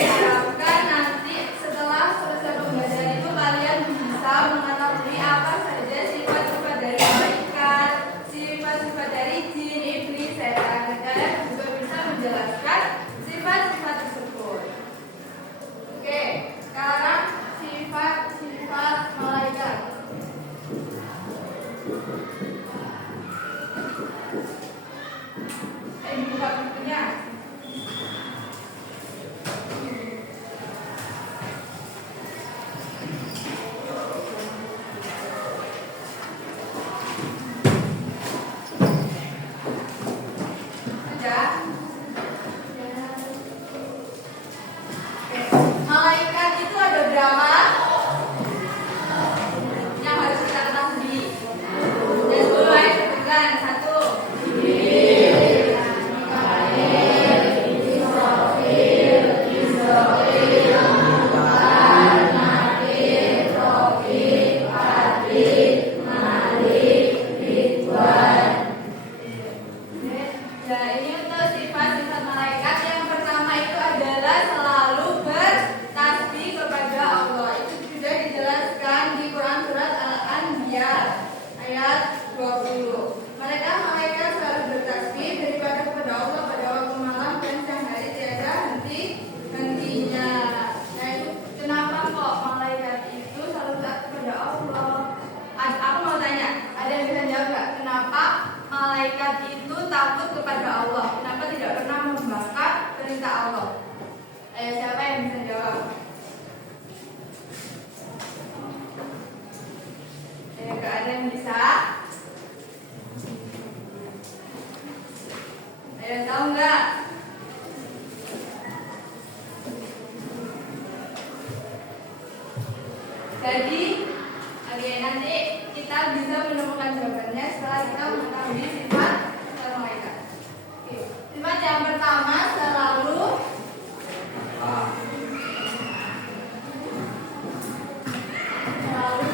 Diharapkan nanti setelah selesai pembelajaran Ada yang bisa? Ada yang tahu nggak? Jadi, nanti kita bisa menemukan jawabannya setelah kita mengetahui sifat malaikat. Oke. Sifat yang pertama selalu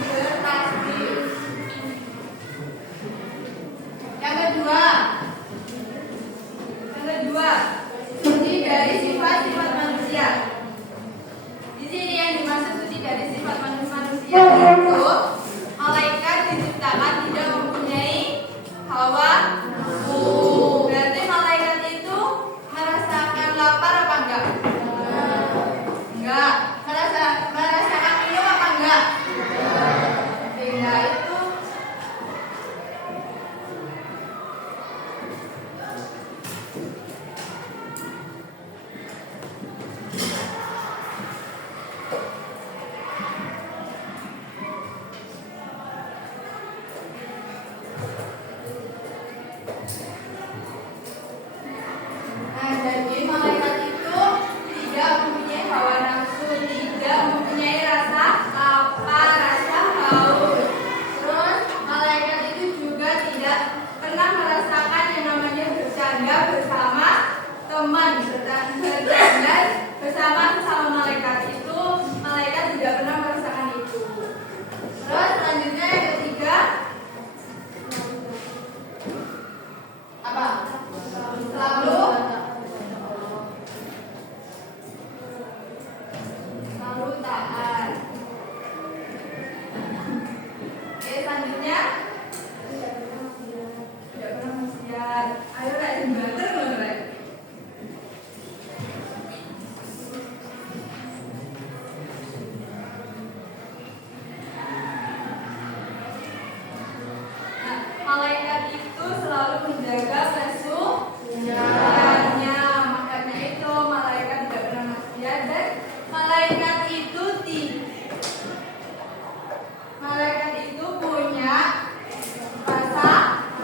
bertasbih. Yang kedua, suci dari sifat-sifat manusia. Di sini yang dimaksud suci dari sifat manusia itu malaikat diciptakan tidak mempunyai hawa nafsu. Berarti malaikat itu merasakan lapar apa enggak? Enggak. Merasakan minum apa enggak? Enggak itu. Nah, jadi malaikat itu tidak mempunyai hawa nafsu, tidak mempunyai rasa lapar, rasa haus. Terus malaikat itu juga tidak pernah merasakan yang namanya bercanda bersama teman, bercanda bersama malaikat itu, malaikat tidak pernah merasakan itu. Terus selanjutnya yang ketiga, apa? Selalu taat. Oke, selanjutnya tidak pernah maksiat. Ayo kayak jembatan loh, Rek. Nah, malaikat itu selalu menjaga kesuciannya. Makanya itu malaikat tidak pernah maksiat dan malaikat itu punya rasa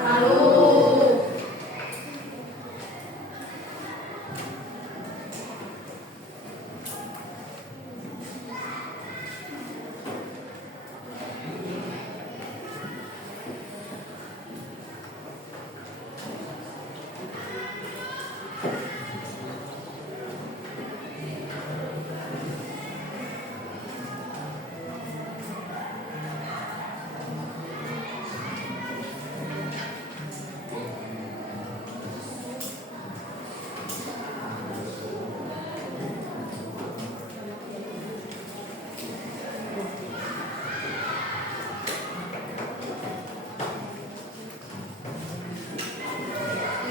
malu.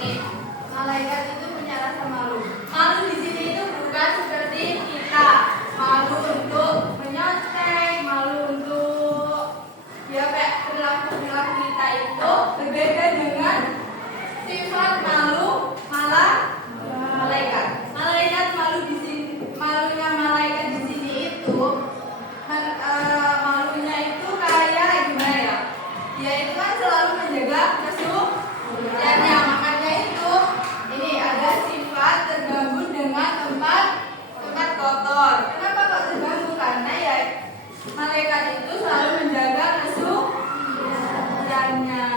Nih, malaikat itu punya rasa malu. Malu di sini itu bukan seperti kita malu untuk menyontek, malu untuk ya kayak perilaku kita itu berbeda dengan sifat malu malaikat. Malaikat malu di sini, malunya malaikat di sini itu malunya itu kayak gimana ya? Dia itu kan selalu menjaga kesuciannya. Makanya itu ini ada sifat terganggu dengan tempat kotor. Kenapa kok terganggu? Karena ya malaikat itu selalu menjaga kesuciannya.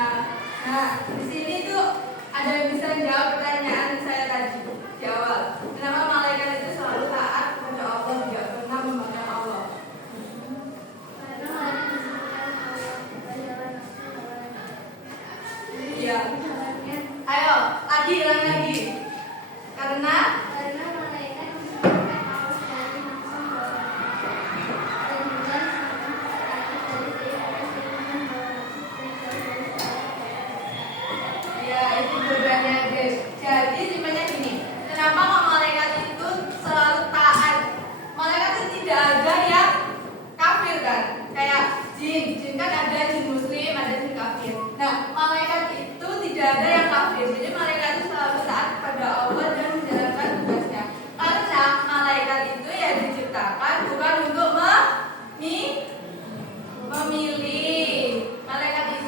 Nah, di sini tuh ada yang bisa jawab pertanyaan saya tadi. Jawab. Kenapa malaikat itu selalu taat kepada Allah, tidak pernah membanggakan Allah? Iya. Ayo, ulang lagi. Karena malaikat menyembunyikan haus dari nafsu bawah dan juga dari keinginan bawah nafsu. ya itu jawabannya, guys. Jadi simpelnya gini. Kenapa kok malaikat itu selalu taat? Malaikat itu tidak ada yang kafir kan? Kayak jin kan ada jin muslim, ada jin kafir. Nah, malaikat itu tidak ada yang kafir. Jadi malaikat itu selalu taat kepada Allah dan menjalankan tugasnya. Karena malaikat itu ya diciptakan bukan untuk memilih. Malaikat itu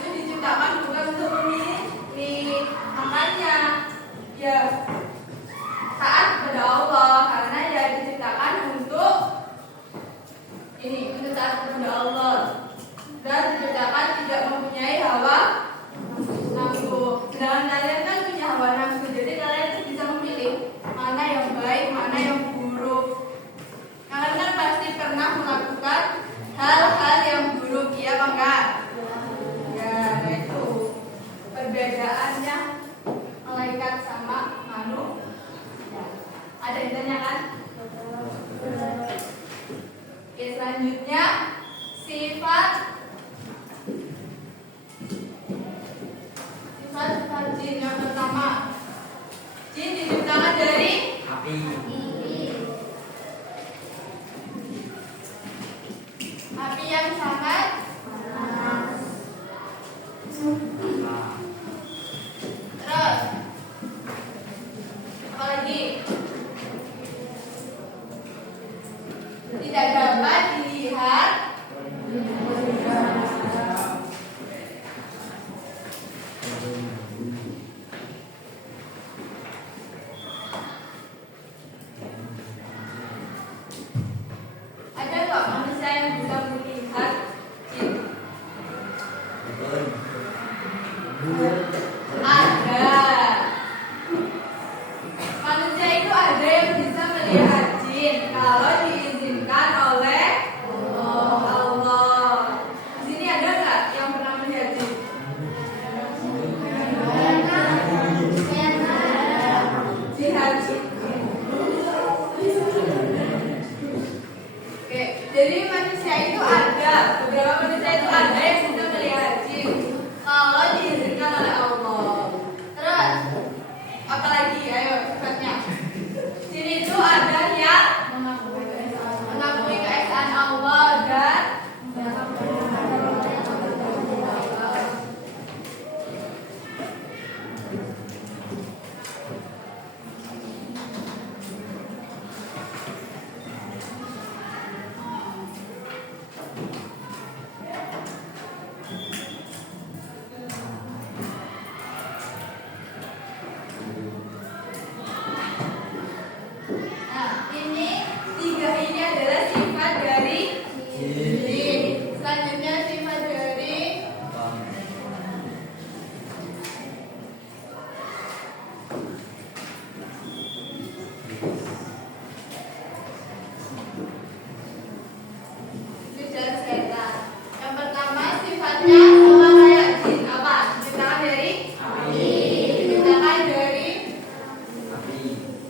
ingin taat kepada Allah dan dikatakan tidak mempunyai hawa nafsu. Sedangkan kalian kan punya hawa nafsu, jadi kalian tuh bisa memilih mana yang baik, mana yang buruk. Kalian kan pasti pernah melakukan hal-hal yang buruk, ya apa enggak? Ya, nah itu perbedaannya malaikat sama manusia. Ada yang tanyakan? Oke, selanjutnya sifat jin. Yang pertama, jin diciptakan dari api. Api yang sangat panas. Terus apa lagi? Tidak dapat dilihat ada nggak manusia yang bisa melihat jin? Ada. Manusia itu ada yang bisa melihat jin kalau diizinkan oleh Allah. Di sini ada nggak yang pernah melihat jin? Lihat jin. Oke, jadi manusia itu ada, beberapa manusia itu ada yang bisa melihat jin kalau diizinkan oleh Allah. Terus apa lagi? Ayo sifatnya. Jin itu ada yang mengakui keesaan Allah dan nah, tiga ini adalah sifat dari jin. Selanjutnya sifat dari setan. Yang pertama sifatnya sama kayak jin, apa? Diciptakan dari api. Diciptakan dari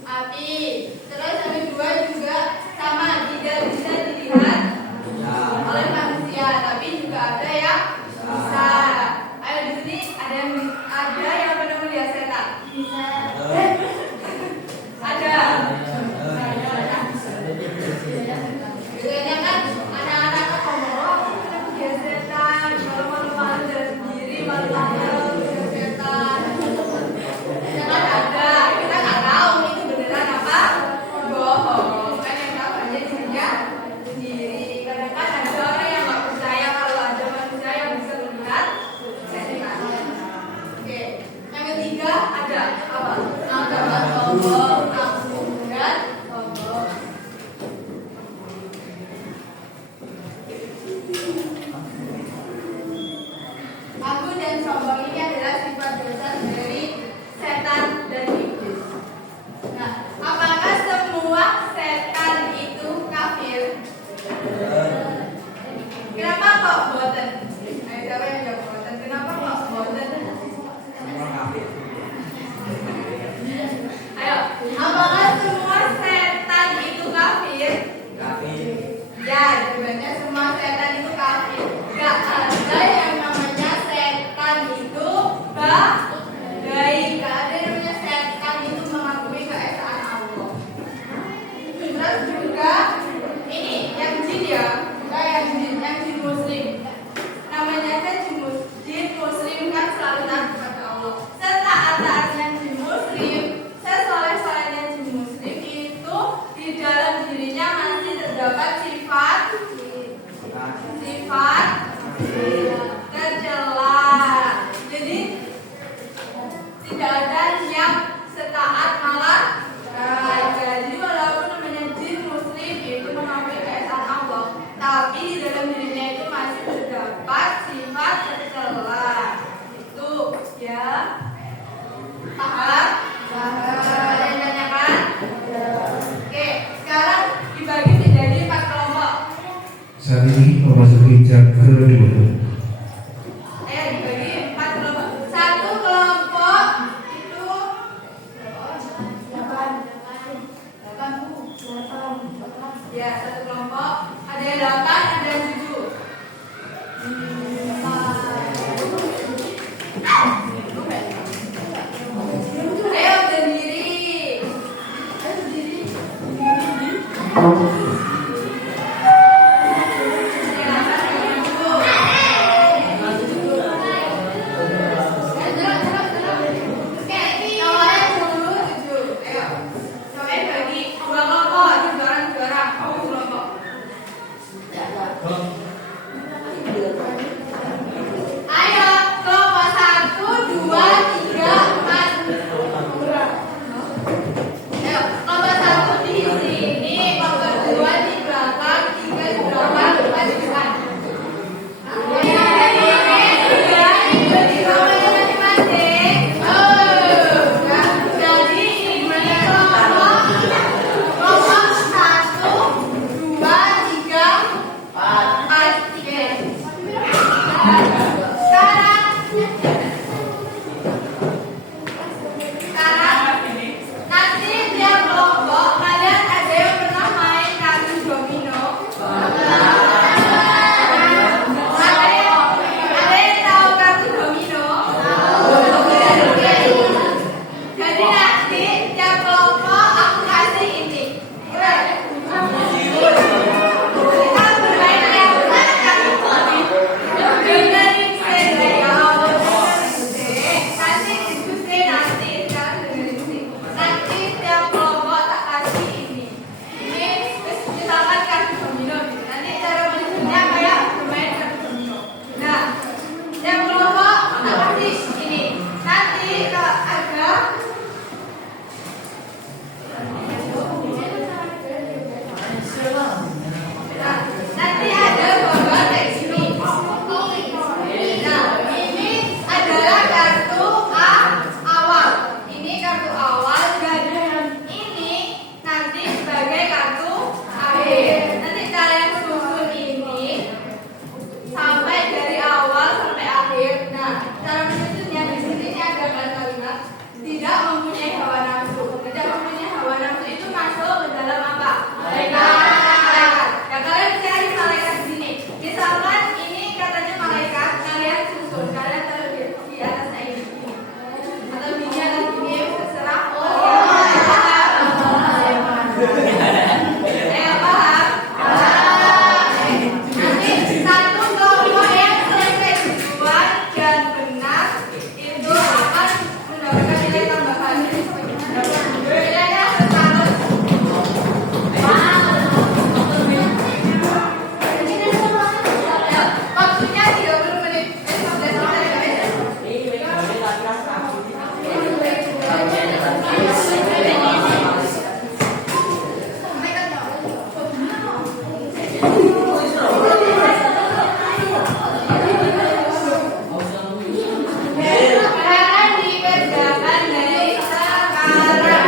api. Terus yang kedua juga sama, tidak bisa dilihat oleh manusia, tapi juga ada yang bisa. Ayo di sini ada yang pernah melihat setan? Bisa. Ada. Biasanya kan anak-anak kan ngomong, oh aku pernah melihat setan, malu-malu dari sendiri, malu-malu melihat setan. Jangan ada, kita nggak tahu itu beneran apa bohong. Kan yang tahu hanya dirinya sendiri. Kadang kan ada orang yang nggak percaya kalau ada manusia yang bisa melihat setan. Oke, yang ketiga ada apa? Agama Allah, nafsu dan Allah. Aku dan sombong ini adalah sifat dosa dari setan dan iblis. Nah, apakah semua setan itu kafir? Kenapa kok boten? Ayo siapa yang jawab boten? Kenapa kok boten? Semua kafir. Ayo, apakah semua setan itu kafir? Kafir. Ya, jawabannya semua setan itu kafir. Gak ada yang namanya setan itu baik. Gak ada yang namanya setan itu mengakui keesaan Allah. Paham? Ada yang tanyakan? Oke, sekarang dibagi menjadi 4 kelompok. Saat ini memasuki jam kedua. Ayo dibagi 4 kelompok. Satu kelompok itu 8. Ya, satu kelompok ada yang 8, ada yang 7. Ayo berdiri. Ayo, kelompok 1, 2, 3, 4. Ayo, kelompok 1 di sini, kelompok 2 di belakang, 3 di belakang, 4 di depan. Ikuti kelompoknya masing-masing. Jadi ini kelompok 1, 2, 3, 4. Oke. Sekarang nanti tiap kelompok kalian ada yang pernah main kartu domino? Ada yang tahu kartu domino? Jadi nanti tiap kelompok aku kasih ini. Kita bermain yang kartu domino. Dengerin saya ya. Nanti diskusi nanti sekarang dengerin sih. Nanti setiap kelompok tak kasih ini. Ini misalkan kartu domino. Nanti cara mainnya kayak bermain kartu domino. Nah, setiap kelompok tak kasih ini. Nanti kalau ada nanti ada gambar kayak gini. Nah, ini adalah kartu awal. Ini kartu awal dan ini nanti sebagai kartu akhir. Nanti kalian susun ini sampai dari awal sampai akhir. Nah, cara menyusunnya di sini ada kalimat tidak mempunyai hawa nafsu. Tidak mempunyai hawa nafsu itu masuk ke dalam apa? Malaikat. Ya kalian cari malaikat di sini. Misalkan ini katanya malaikat, kalian susun, kalian taruh di atasnya ini. Atau gini atau gini, terserah. Paham? Nanti satu kelompok yang selesai duluan dan benar itu akan mendapatkan nilai tambahan. Nilainya 100. Waktunya 30 menit. Sampai selesai. Sekarang dikerjakan dari sekarang.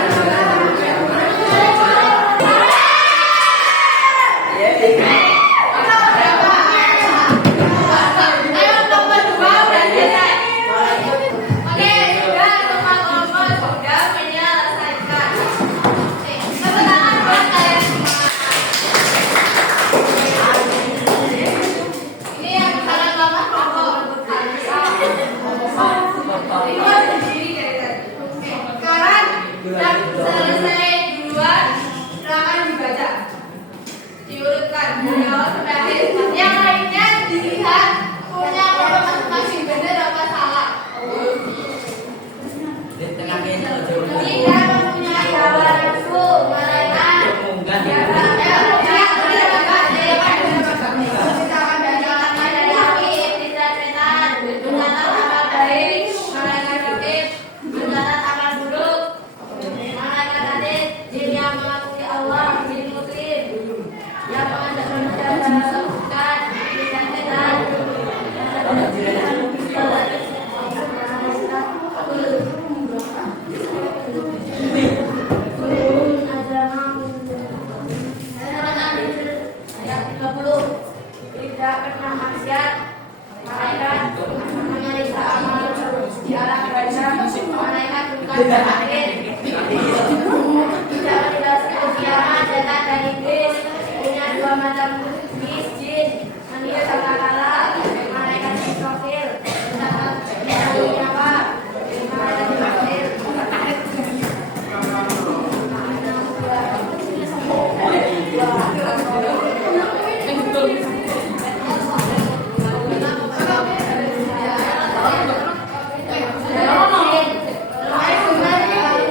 Ayo nomor 2 udah selesai. Oke, sudah semua kelompok sudah menyelesaikan. Tepuk tangan buat kalian semua. Ini yang sangat lama kelompok. Ini harus berdiri dari tadi. Oke, sekarang yang selesai duluan silakan dibaca. Diurutkan dari awal sampai akhir. Yang lainnya dilihat punya kelompok masing-masing benar apa salah. Di tengahnya aja. Tidak mempunyai hawa nafsu, malaikat. Misalkan dari orang lain dari Laki, tidak setan, mencatat amal baik, malaikat ratib, mencatat amal buruk, malaikat ratib, jin yang mengakui Allah, jin muslim, yang mengajak manusia dalam keburukan, tidak setan, mencatat pernah maksiat. Malaikat memeriksa amal di alam barzah. Malaikat bukan berakhir. Tidak menjelaskan kiamat, setan dan iblis. Punya dua macam jin, manir sangkakala. Malaikat Israfil. Namanya apa? Malaikat Israfil.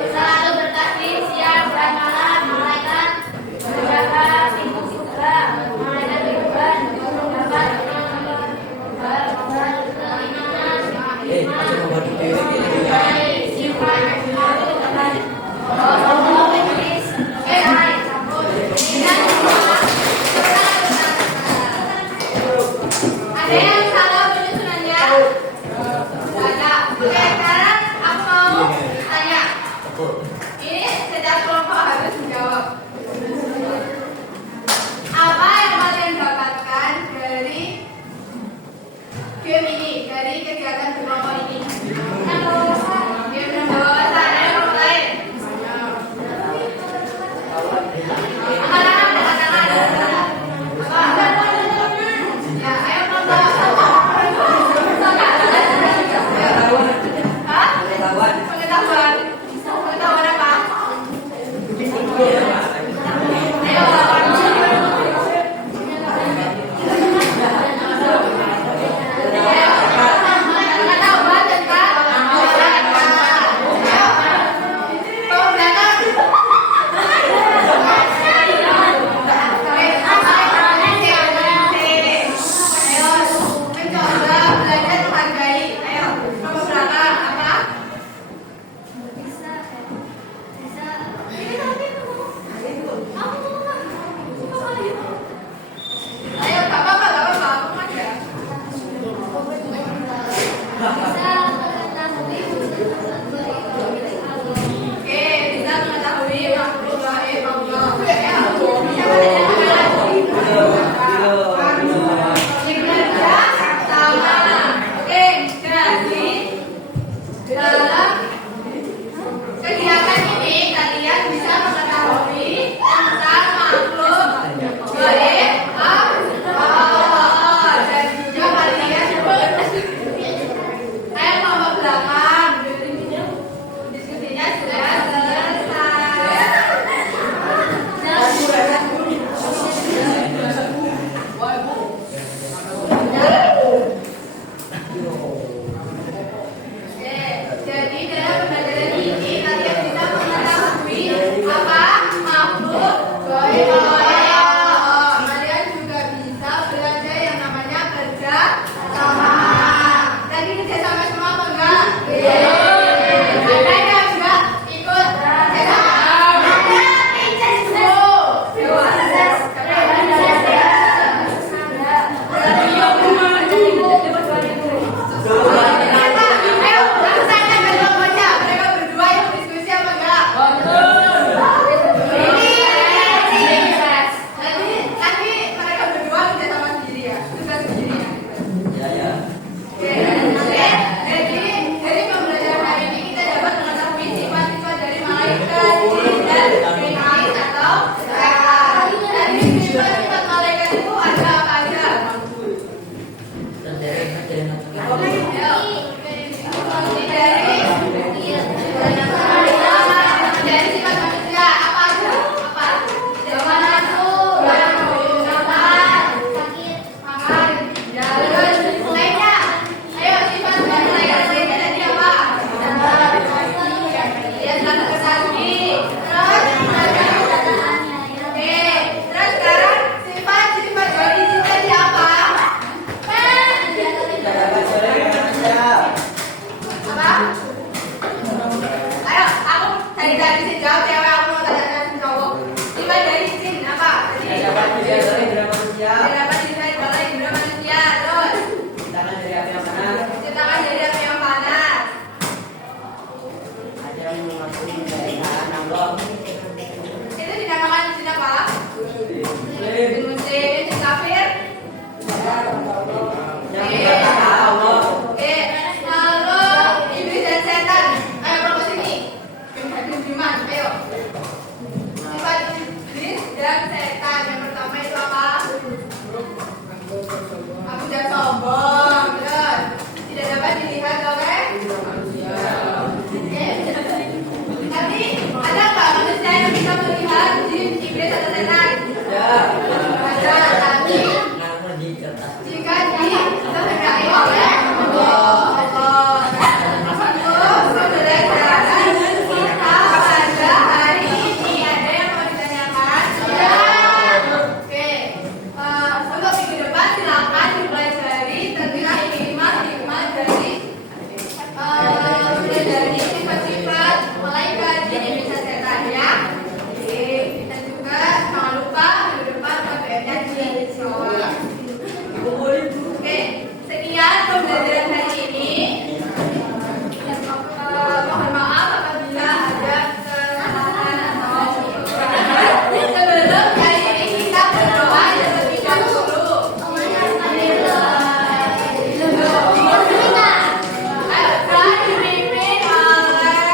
Selalu bertakbir siang dan malam. Malaikat menjaga pintu surga. Malaikat berban dapat Ada yang salah penyusunannya? Tidak ada. Oke, sekarang aku mau tanya. Ini setiap kelompok harus menjawab. Apa yang kalian dapatkan dari game ini, dari kegiatan kelompok ini? Yang wawasan. Game yang wawasan. Ada yang lain? Anak-anak dengan tangan. Ya, ayo kelompok. Hah? Pengetahuan. Pengetahuan apa? Ayo lawan. Pengetahuan. Oke, halo iblis dan setan. Ayo kelompok sini. Ayo. Sifat iblis dan setan. Yang pertama itu apa? Aku dan sombong. Betul. Tidak dapat dilihat oleh manusia. Oke. Tapi ada nggak manusia yang bisa melihat jin, iblis atau setan? Ada. Tapi jika dikehendaki oleh Allah, kita pada hari ini ada yang mau ditanyakan? Oke. Untuk minggu depan silakan dipelajari tentang hikmah dari sifat-sifat malaikat jin iblis dan setan ya. Oke. Dan juga jangan lupa minggu depan KBM-nya disewa. Oke, sekian pembelajaran hari ini. Mohon maaf apabila ada kesalahan atau sebelum hari ini kita berdoa dan berpikir dulu. Doa dipimpin oleh